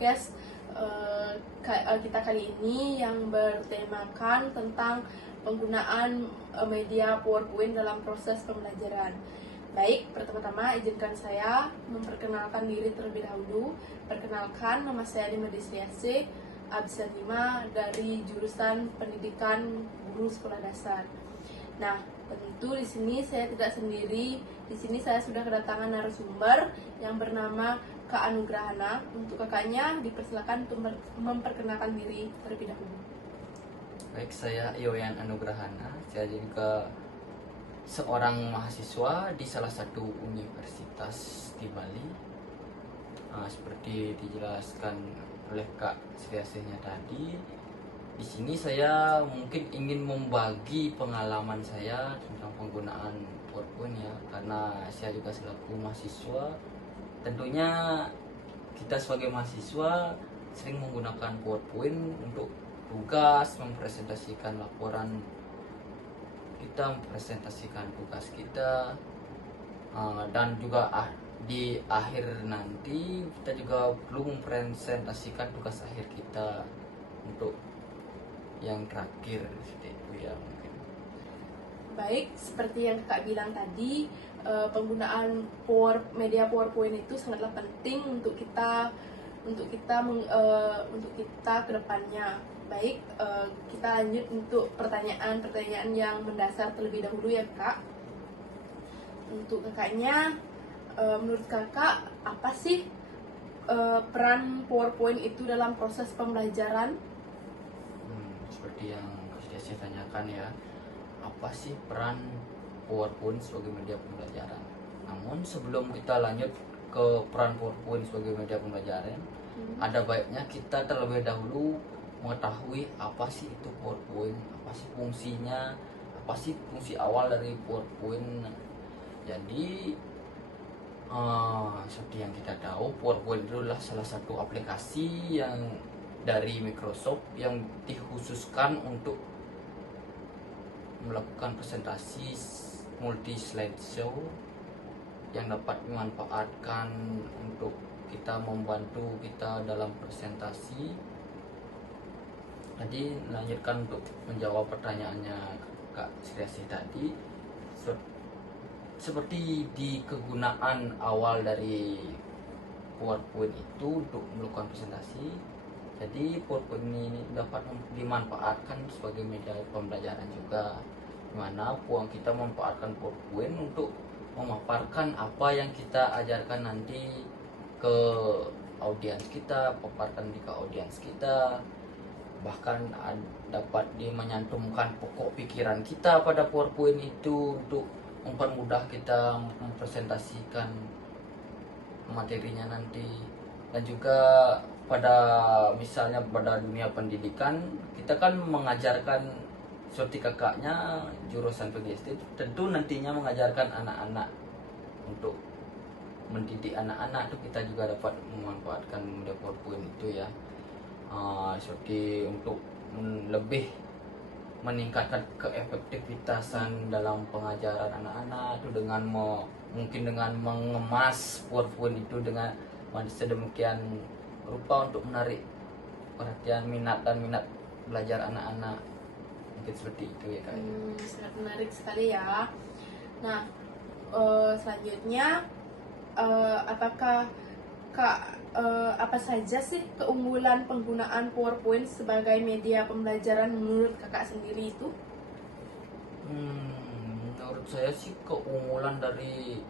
podcast kita kali ini yang bertemakan tentang penggunaan media PowerPoint dalam proses pembelajaran. Baik, pertama-tama izinkan saya memperkenalkan diri terlebih dahulu. Perkenalkan, nama saya Dima Desriase, absen 5 dari jurusan Pendidikan Guru Sekolah Dasar. Nah, tentu di sini saya tidak sendiri. Di sini saya sudah kedatangan narasumber yang bernama Kak Anugrahana. Untuk kakaknya dipersilakan untuk memperkenalkan diri terlebih dahulu. Baik, saya Yoyan Anugrahana. Saya juga seorang mahasiswa di salah satu universitas di Bali. Seperti dijelaskan oleh Kak Sriasihnya tadi, di sini saya mungkin ingin membagi pengalaman saya tentang penggunaan PowerPoint ya, karena saya juga selaku mahasiswa. Tentunya kita sebagai mahasiswa sering menggunakan PowerPoint untuk tugas, mempresentasikan laporan kita, mempresentasikan tugas kita, dan juga di akhir nanti kita juga perlu mempresentasikan tugas akhir kita untuk yang terakhir, seperti itu ya mungkin. Baik, seperti yang kakak bilang tadi, penggunaan media PowerPoint itu sangatlah penting untuk kita ke depannya. Baik, kita lanjut untuk pertanyaan yang mendasar terlebih dahulu ya Kak. Untuk kakaknya, menurut kakak apa sih peran PowerPoint itu dalam proses pembelajaran? Seperti yang sudah saya tanyakan ya, apa sih peran PowerPoint sebagai media pembelajaran? Namun sebelum kita lanjut ke peran PowerPoint sebagai media pembelajaran, ada baiknya kita terlebih dahulu mengetahui apa sih itu PowerPoint, apa sih fungsinya, apa sih fungsi awal dari PowerPoint. Jadi seperti yang kita tahu, PowerPoint itu adalah salah satu aplikasi yang dari Microsoft yang dikhususkan untuk melakukan presentasi multi slideshow yang dapat dimanfaatkan untuk kita membantu kita dalam presentasi. Jadi lanjutkan untuk menjawab pertanyaannya Kak Sriasih tadi, seperti di kegunaan awal dari PowerPoint itu untuk melakukan presentasi. Jadi PowerPoint ini dapat dimanfaatkan sebagai media pembelajaran juga, dimana kita memanfaatkan PowerPoint untuk memaparkan apa yang kita ajarkan nanti ke audiens kita, paparkan ke audiens kita. Bahkan dapat menyantumkan pokok pikiran kita pada PowerPoint itu untuk mempermudah kita mempresentasikan materinya nanti. Dan juga misalnya pada dunia pendidikan, kita kan mengajarkan seperti kakaknya jurusan PGSD, tentu nantinya mengajarkan anak-anak untuk mendidik anak-anak itu kita juga dapat memanfaatkan media PowerPoint itu ya. Seperti untuk lebih meningkatkan keefektivitasan dalam pengajaran anak-anak itu dengan mungkin dengan mengemas PowerPoint itu dengan sedemikian rupa untuk menarik perhatian minat belajar anak-anak, mungkin seperti itu ya Kak. Sangat menarik sekali ya. Nah, selanjutnya apakah Kak apa saja sih keunggulan penggunaan PowerPoint sebagai media pembelajaran menurut kakak sendiri itu? Menurut saya sih keunggulan dari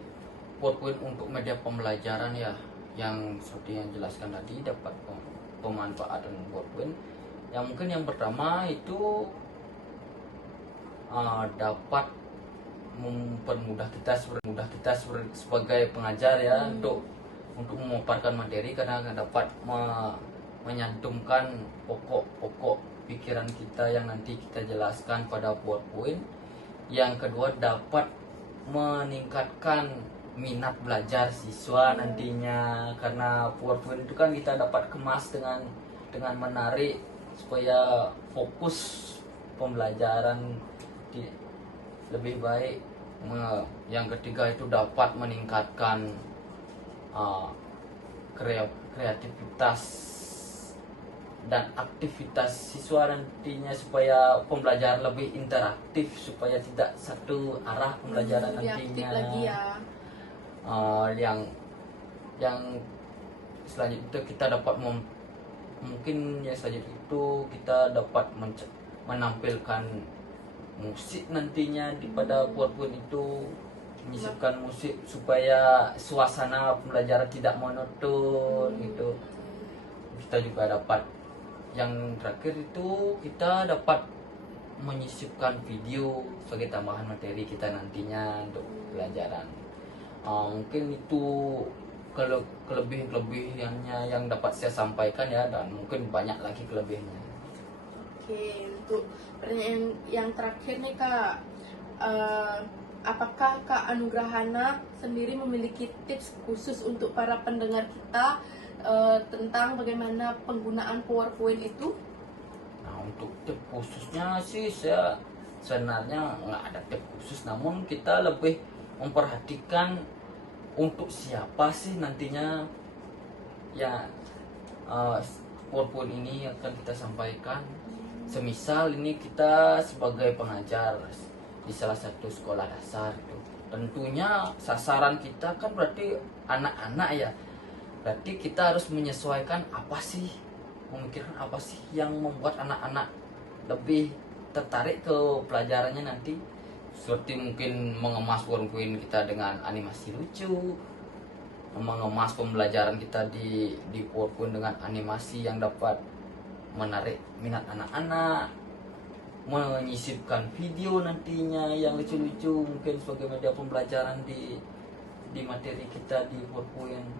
PowerPoint untuk media pembelajaran ya, yang seperti yang jelaskan tadi, dapat pemanfaatan PowerPoint. Yang mungkin yang pertama itu dapat mempermudah kita sebagai pengajar ya, untuk memaparkan materi, karena dapat menyantumkan pokok-pokok pikiran kita yang nanti kita jelaskan pada PowerPoint. Yang kedua, dapat meningkatkan minat belajar siswa nantinya, karena PowerPoint itu kan kita dapat kemas dengan menarik supaya fokus pembelajaran lebih baik. Yang ketiga itu dapat meningkatkan kreativitas dan aktivitas siswa nantinya supaya pembelajaran lebih interaktif, supaya tidak satu arah pembelajaran Lebih aktif nantinya. lagi ya. Yang selanjutnya kita dapat mungkin yang selanjutnya itu kita dapat menampilkan musik nantinya pada PowerPoint itu, menyisipkan musik supaya suasana pembelajaran tidak monoton gitu. Kita juga dapat, yang terakhir itu kita dapat menyisipkan video sebagai tambahan materi kita nantinya untuk pelajaran. Mungkin itu kelebihannya yang dapat saya sampaikan ya, dan mungkin banyak lagi kelebihannya. Oke, untuk pertanyaan yang terakhir nih Kak, apakah Kak Anugrahana sendiri memiliki tips khusus untuk para pendengar kita tentang bagaimana penggunaan PowerPoint itu? Nah, untuk tips khususnya sih saya sebenarnya nggak ada tips khusus, namun kita lebih memperhatikan untuk siapa sih nantinya ya PowerPoint ini akan kita sampaikan. Semisal ini kita sebagai pengajar di salah satu sekolah dasar itu, tentunya sasaran kita kan berarti anak-anak ya. Berarti kita harus menyesuaikan apa sih, memikirkan apa sih yang membuat anak-anak lebih tertarik ke pelajarannya nanti. Seperti mungkin mengemas PowerPoint kita dengan animasi lucu, mengemas pembelajaran kita di PowerPoint dengan animasi yang dapat menarik minat anak-anak, menyisipkan video nantinya yang lucu-lucu mungkin sebagai media pembelajaran di materi kita di PowerPoint.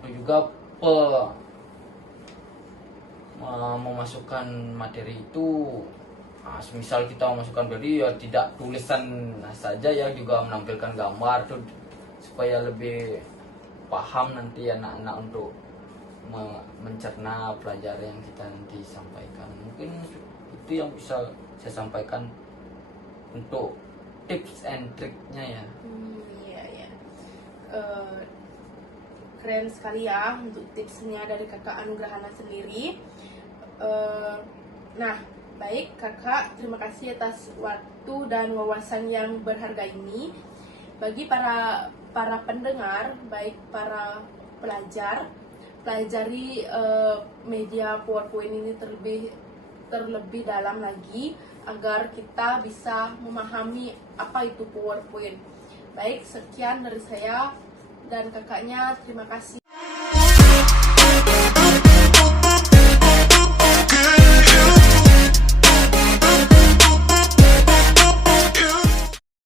Itu juga memasukkan materi itu, misal kita memasukkan materi ya tidak tulisan saja ya, juga menampilkan gambar tuh supaya lebih paham nanti anak-anak untuk mencerna pelajaran yang kita nanti sampaikan. Mungkin itu yang bisa saya sampaikan untuk tips and triknya ya. Iya ya. Keren sekali ya untuk tipsnya dari Kakak Anugrahana sendiri. Nah, baik Kakak, terima kasih atas waktu dan wawasan yang berharga ini. Bagi para pendengar, baik para pelajar, pelajari media PowerPoint ini terlebih dalam lagi agar kita bisa memahami apa itu PowerPoint. Baik, sekian dari saya dan kakaknya, terima kasih.